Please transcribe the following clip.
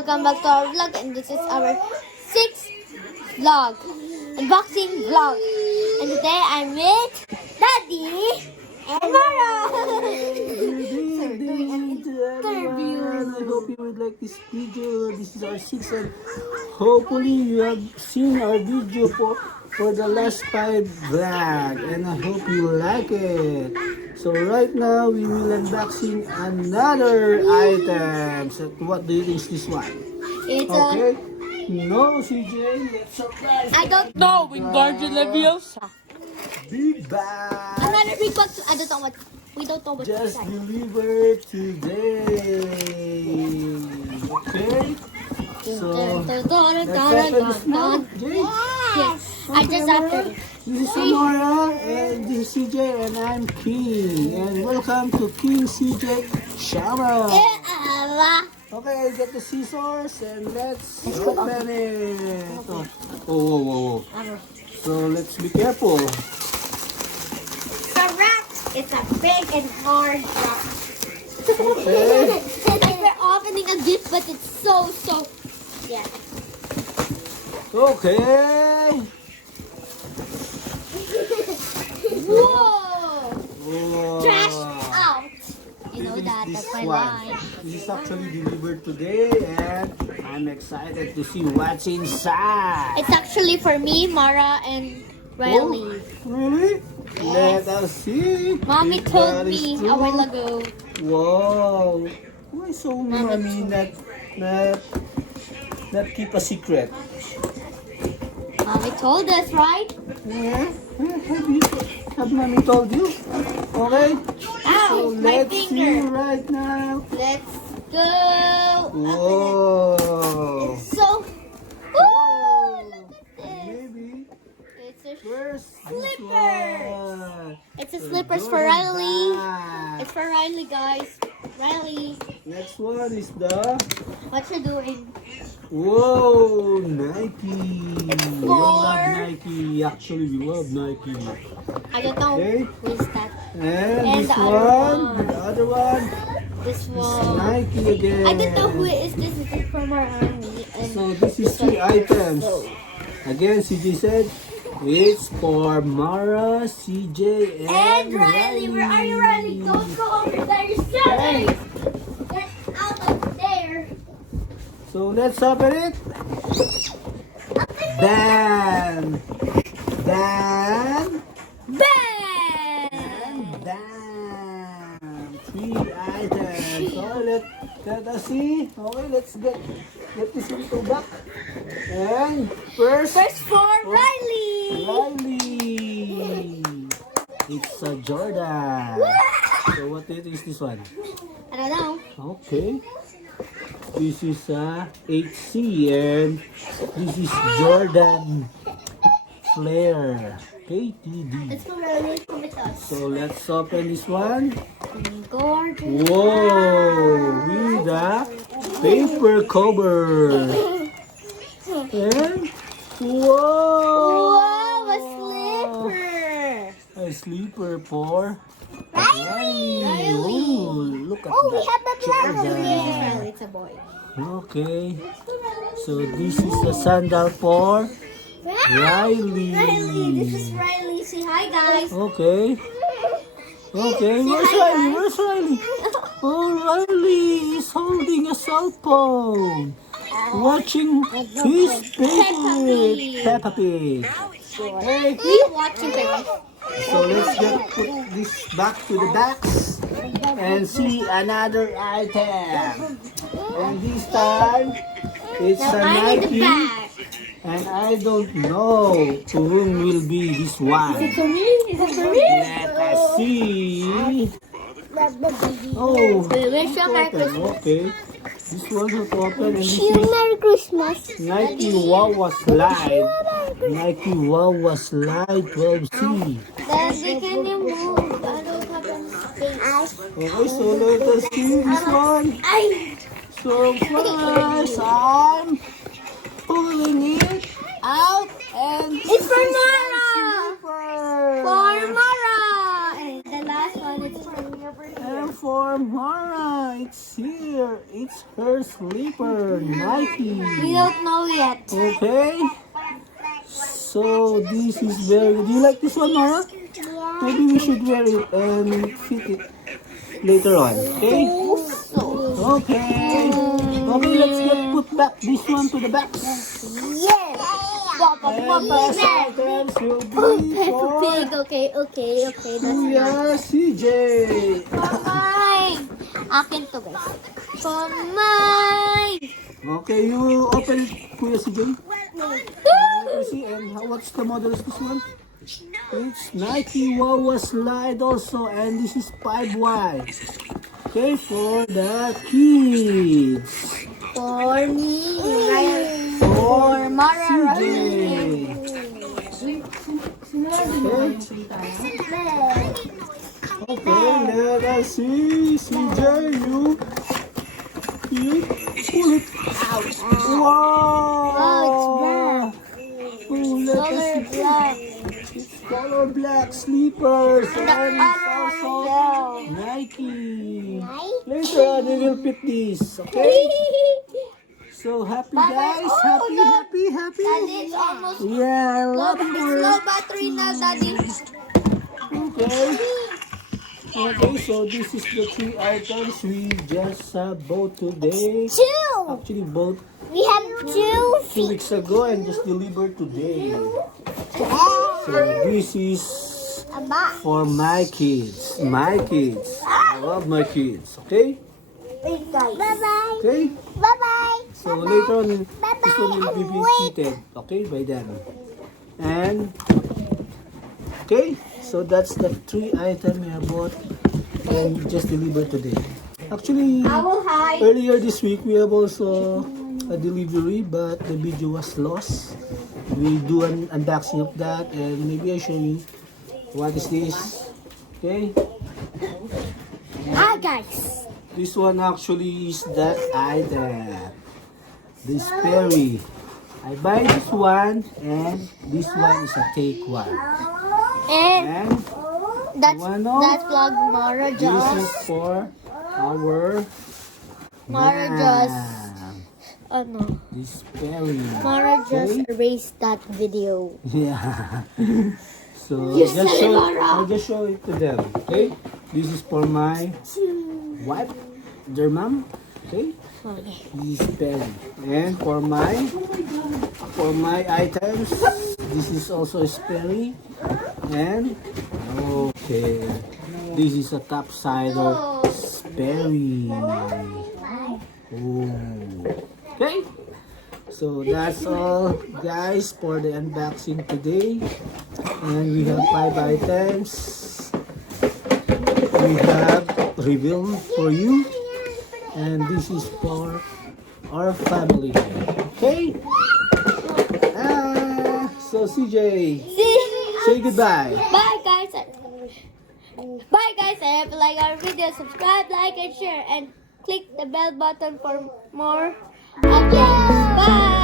welcome back to our vlog, and this is our 6th vlog, unboxing vlog. And today I'm with Daddy and Mara. So we're doing an interview. I hope you would like this video. This is our 6th, and hopefully you have seen our video for the last 5 vlog, and I hope you like it. So right now we will unboxing another item. So what do you think is this one? It's Okay. No, CJ, let's surprise. I don't know. Wingardium Leviosa. Big bag. Another big box. I don't know what. We don't know what to Just say. delivered today. Okay. So let's open this now. Jay. Yes, I just opened it. This is Sonora, and this is CJ, and I'm King. And welcome to King CJ Channel. Okay, get the scissors and let's open it. Oh. So let's be careful. It's a wrap. It's a big and hard wrap. Okay. Like we're opening a gift, but it's so. Yeah. Okay. Whoa! Oh. Trash out. You know This is that. this That's my one. line. This is actually delivered today, and I'm excited to see what's inside. It's actually for me, Mara, and Riley. Oh, really? Let us see. Mommy if told that is me true. a while ago. Wow. Why so mommy not keep a secret? Mommy told us, right? Yeah? Have mommy told you? Okay. Ow! So My let's see finger. right now. Let's go. Whoa. So. Oh, Ooh, look at this. maybe It's a first slippers. It's a So slippers for Jordan Riley. bag. It's for Riley, guys. Riley, Next one is the what you doing? whoa, Nike. We love for- Nike. Actually, we love Nike. I don't know. Okay. Who is that? And And this the other one, one. the other one, This is one. Nike again. I don't know who it is. This is from our army. And So this is 3 items. Again, CJ said it's for Mara, CJ, And Riley, where are you, Riley? Don't go over there. You're silly. Get out of there. So let's open it. Bam! Bam! Bam! Bam! 3 items. So let us see. Okay, let's get this into back. And first For Riley. Riley. It's a Jordan. So what is this one? I don't know. Okay. This is a 8C, and this is Jordan Flare KTD. Let's go, Riley. Come with us. So let's open this one. Gorgeous. Whoa! With a paper cover. And whoa! Wow, a slipper. A sleeper for Riley. Ooh, look at Oh, we that. have the black one. Jordan. Riley, it's a boy. Okay. So this is the sandal for Riley. Riley, this is Riley. Say hi, guys. Okay. Okay, where's hi, Riley? guys. Where's Riley? Oh, Riley is holding a cell phone. Watching his favorite Peppa Pig. Okay. We watching baby. So let's put this back to the box and see another item. And this time it's a I need the Nike, bag. and I don't know to whom will be this one. For me? Is it for me? Let us see. Oh, Wish you a Merry open. Christmas. Okay. This one is open, and this You is Merry Christmas. Nike Wawa Slide. Nike Wawa Slide 12C. Daddy, can you move? I don't have space. Okay, so let us see this one. Ay! So first, I'm pulling it out, and It's for this is Mara! a slipper. For Mara! And the last one is for me over here. And for Mara. It's here. It's her slipper, Nike. We don't know yet. Okay. So this is very. Do you like this one, Mara? Maybe we should wear it and fit it later on. Okay. Okay. Okay. Let's get put back this one to the back. Yes. Papa, And last items will be for Pig. Okay. That's Kuya CJ. for mine. Akin to, guys. For mine. Okay, you open it, Kuya CJ. You see, and what's the model of this one? It's Nike Wawa Slide also, and this is 5Y. Okay, for the kids. For me. For Mara. CJ. Okay, let us see. CJ, you pull it. Wow! Oh, Oh, let us Color see. black. Color black sleepers and it's Oh, also Nike. Later on we will fit these, okay? So happy guys, happy. Daddy, it's almost Yeah, a lot it's more. low battery now, Daddy. Okay. Okay, so this is the 3 items we just bought today. Two. Actually bought We have 2 2 weeks ago and just delivered today. So this is A box. for my kids. I love my kids. Okay? Bye-bye. Okay? Bye-bye. So later on, this one will be fitted. Okay? By then. And, okay? So that's the 3 items we have bought and just delivered today. Actually, I will hide. earlier this week, we have also a delivery, but the video was lost. We do an unboxing of that, and maybe I show you what is this. Okay, Hi, guys. this one actually is that item, the Sperry. I buy this one, and this one is a take one. And And that's Wano? vlog Mara this is just. for our Mara ma'am. just. Oh no. The Sperry. Mara just Okay? erased that video. Yeah. So You just said it, show, Mara. I'll just show it to them. Okay. This is for my wife, their mom. Okay. Okay. This is Perry. And for my items, this is also Sperry. And okay, this is a top sider Sperry. Oh. Okay. So that's all guys for the unboxing today. And we have 5 items. We have revealed for you. And this is for our family. Okay? So CJ, say goodbye. Bye, guys. Bye, guys. And if you like our video, subscribe, like, and share, and click the bell button for more updates. Bye.